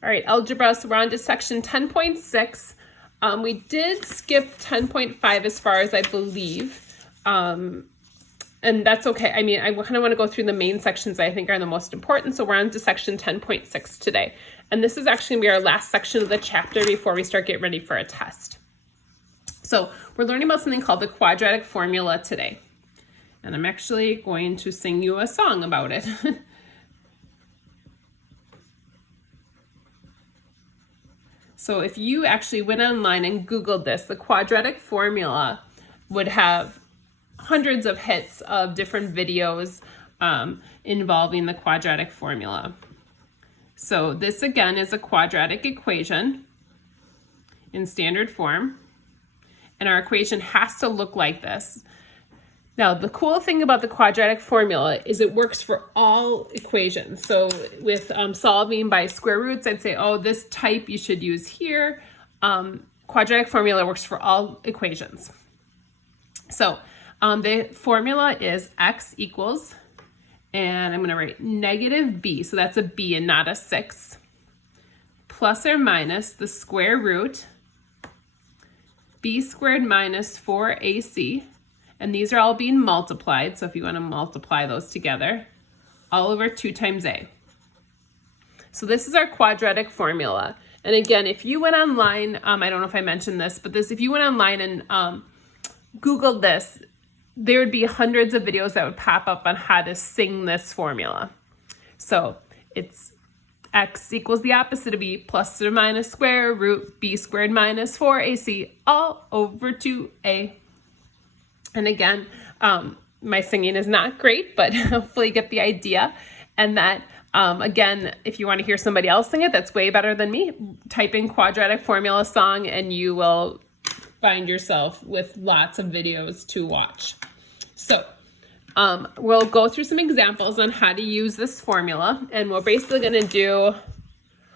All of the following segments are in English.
All right, algebra, so we're on to section 10.6. We did skip 10.5 as far as I believe, and that's okay. I mean, I kind of want to go through the main sections I think are the most important, so we're on to section 10.6 today. And this is actually going to be our last section of the chapter before we start getting ready for a test. So we're learning about something called the quadratic formula today. And I'm actually going to sing you a song about it. So if you actually went online and Googled this, the quadratic formula would have hundreds of hits of different videos involving the quadratic formula. So this again is a quadratic equation in standard form, and our equation has to look like this. Now, the cool thing about the quadratic formula is it works for all equations. So with solving by square roots, I'd say, oh, this type you should use here. Quadratic formula works for all equations. So the formula is x equals, and I'm going to write negative b, so that's a b and not a 6, plus or minus the square root, b squared minus 4ac, and these are all being multiplied, so if you want to multiply those together, all over 2 times a. So this is our quadratic formula. And again, if you went online, I don't know if I mentioned this, but if you went online and Googled this, there would be hundreds of videos that would pop up on how to sing this formula. So it's x equals the opposite of b, plus or minus square root b squared minus 4ac, all over 2a. And again, my singing is not great, but hopefully you get the idea. And that, again, if you want to hear somebody else sing it, that's way better than me. Type in quadratic formula song and you will find yourself with lots of videos to watch. So we'll go through some examples on how to use this formula. And we're basically going to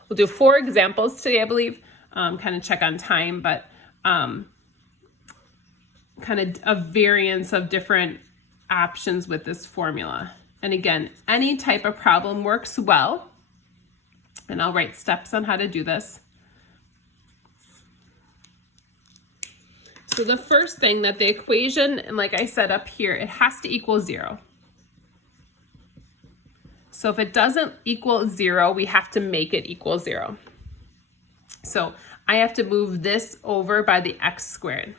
we'll do 4 examples today, I believe, kind of check on time, but kind of a variance of different options with this formula. And again, any type of problem works well. And I'll write steps on how to do this. So the first thing that the equation, and like I said up here, it has to equal 0. So if it doesn't equal 0, we have to make it equal 0. So I have to move this over by the x squared.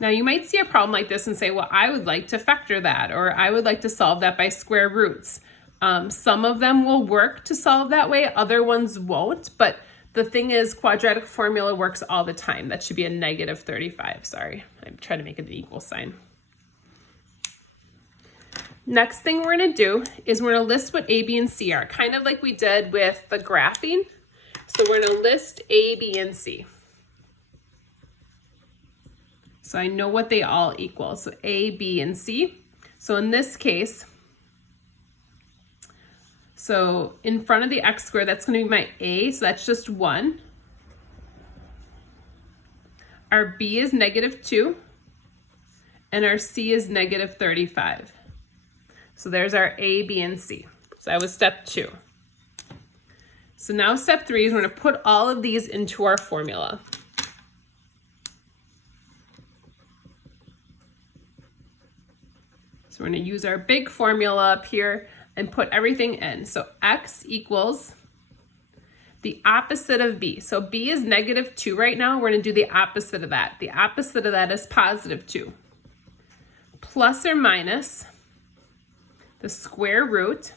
Now you might see a problem like this and say, well, I would like to factor that, or I would like to solve that by square roots. Some of them will work to solve that way, other ones won't, but the thing is quadratic formula works all the time. That should be a negative 35, sorry. I'm trying to make it an equal sign. Next thing we're gonna do is we're gonna list what A, B, and C are, kind of like we did with the graphing. So we're gonna list A, B, and C. So I know what they all equal. So A, B, and C. So in this case, so in front of the x squared, that's going to be my A, so that's just 1. Our B is negative 2, and our C is negative 35. So there's our A, B, and C. So that was step 2. So now step 3 is we're going to put all of these into our formula. So we're going to use our big formula up here and put everything in. So x equals the opposite of b. So b is negative 2 right now. We're going to do the opposite of that. The opposite of that is positive 2. Plus or minus the square root.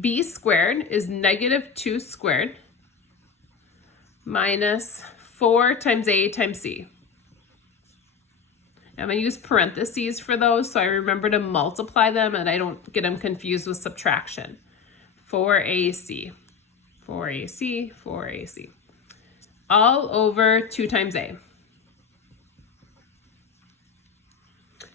B squared is negative 2 squared minus 4 times a times c. I'm going to use parentheses for those so I remember to multiply them and I don't get them confused with subtraction. 4ac, 4ac, 4ac. All over 2 times a.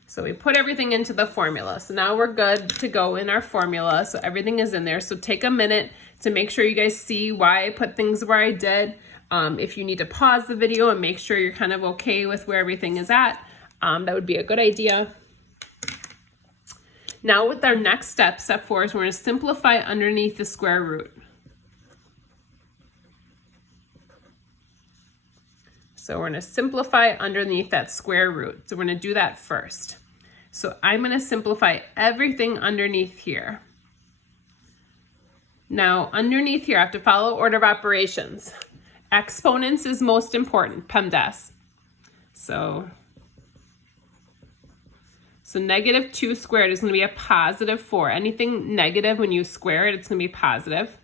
So we put everything into the formula. So now we're good to go in our formula. So everything is in there. So take a minute to make sure you guys see why I put things where I did. If you need to pause the video and make sure you're kind of okay with where everything is at, that would be a good idea. Now with our next step, step 4, is we're going to simplify underneath the square root. So we're going to simplify underneath that square root. So we're going to do that first. So I'm going to simplify everything underneath here. Now underneath here, I have to follow order of operations. Exponents is most important, PEMDAS. So negative 2 squared is going to be a positive 4. Anything negative, when you square it, it's going to be positive.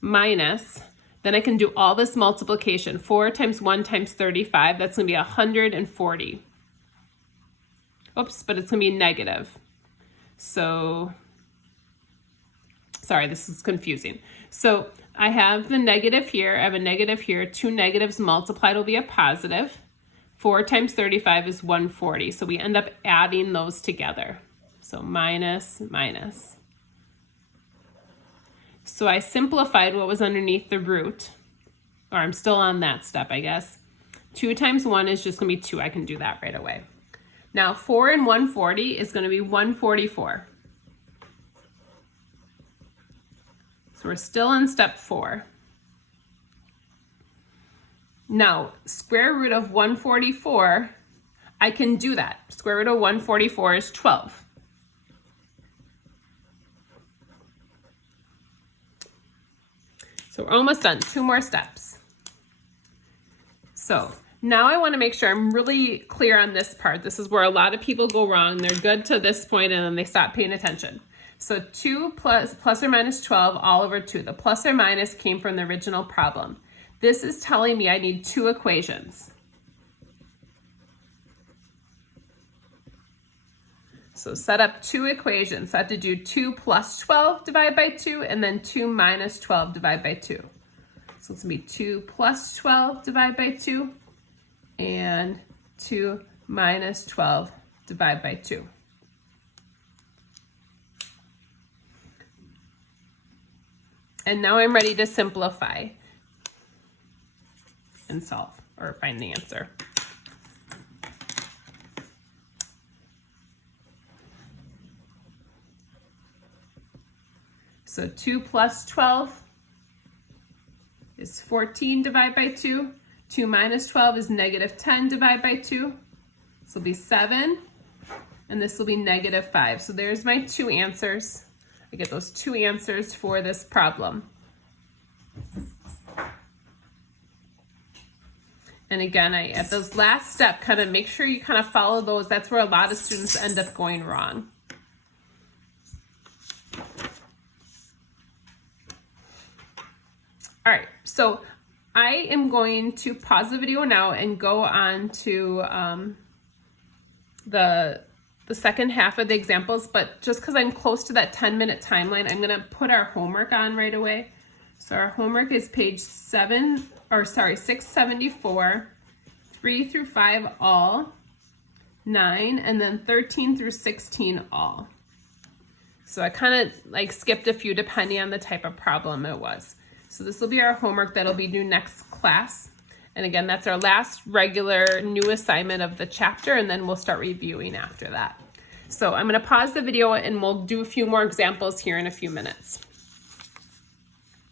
Minus, then I can do all this multiplication. 4 times 1 times 35, that's going to be 140. Oops, but it's going to be negative. So, sorry, this is confusing. So I have the negative here, I have a negative here. 2 negatives multiplied will be a positive. 4 times 35 is 140. So we end up adding those together. So minus, minus. So I simplified what was underneath the root, or I'm still on that step, I guess. 2 times 1 is just going to be 2. I can do that right away. Now 4 and 140 is going to be 144. So we're still in step 4. Now, square root of 144, I can do that. Square root of 144 is 12. So we're almost done. 2 more steps. So now I want to make sure I'm really clear on this part. This is where a lot of people go wrong. They're good to this point and then they stop paying attention. So 2 plus or minus 12 all over 2. The plus or minus came from the original problem. This is telling me I need 2 equations. So set up 2 equations. So I have to do 2 plus 12 divided by 2 and then 2 minus 12 divided by 2. So it's going to be 2 plus 12 divided by 2 and 2 minus 12 divided by 2. And now I'm ready to simplify and solve or find the answer. So 2 plus 12 is 14 divided by 2. 2 minus 12 is negative 10 divided by 2. This will be 7, and this will be negative 5. So there's my 2 answers. I get those 2 answers for this problem. And again, at those last step, kind of make sure you kind of follow those. That's where a lot of students end up going wrong. All right, so I am going to pause the video now and go on to the second half of the examples, but just because I'm close to that 10-minute timeline, I'm gonna put our homework on right away. So our homework is page 674, 3 through 5 all, 9, and then 13 through 16 all. So I kind of like skipped a few depending on the type of problem it was. So this will be our homework that'll be due next class. And again, that's our last regular new assignment of the chapter, and then we'll start reviewing after that. So I'm gonna pause the video and we'll do a few more examples here in a few minutes.